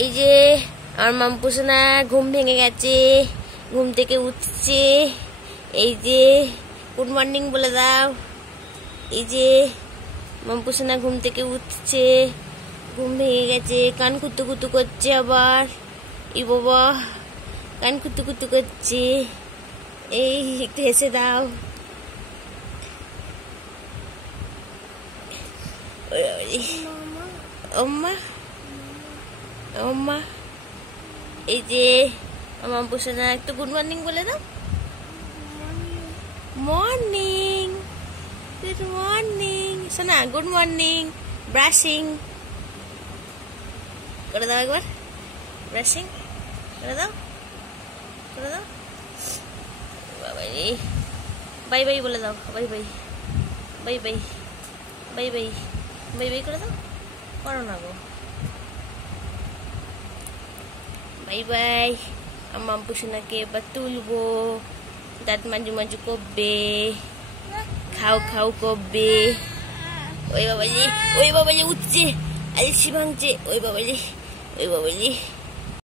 এই যে আমার মাম্পুসোনা ঘুম ভেঙে গেছে, ঘুম থেকে উঠছে। এই যে গুড মর্নিং বলে দাও। এই যে মাম্পুসোনা ঘুম থেকে উঠছে, ঘুম ভেঙে গেছে, কান কুতু কুতু করছে আবার। এই বাবা কান কুতু কুতু করছে। এই একটু হেসে দাও। ওম্মা ওম্মা। এই যে আমার মাম্পুসোনা একটু গুড মর্নিং বলে দাও। মর্নিং, গুড মর্নিং সোনা, গুড মর্নিং। ব্রাশিং করে দাও একবার, ব্রাশিং করে দাও, করে দাও। বাবা রে, বাই বাই বলে দাও, bye bye, bye bye, bye bye, bye bye করে দাও। করো না গো, বাই বাই। আমার মাম্পুসোনাকে এবার তুলবো, দাঁত মাজু মাজু করবে, খাও খাও করবে। ওই বাবাজি, ওই বাবাজি উঠছে, আলসি ভাঙছে। ওই বাবাজি, ওই বাবাজি।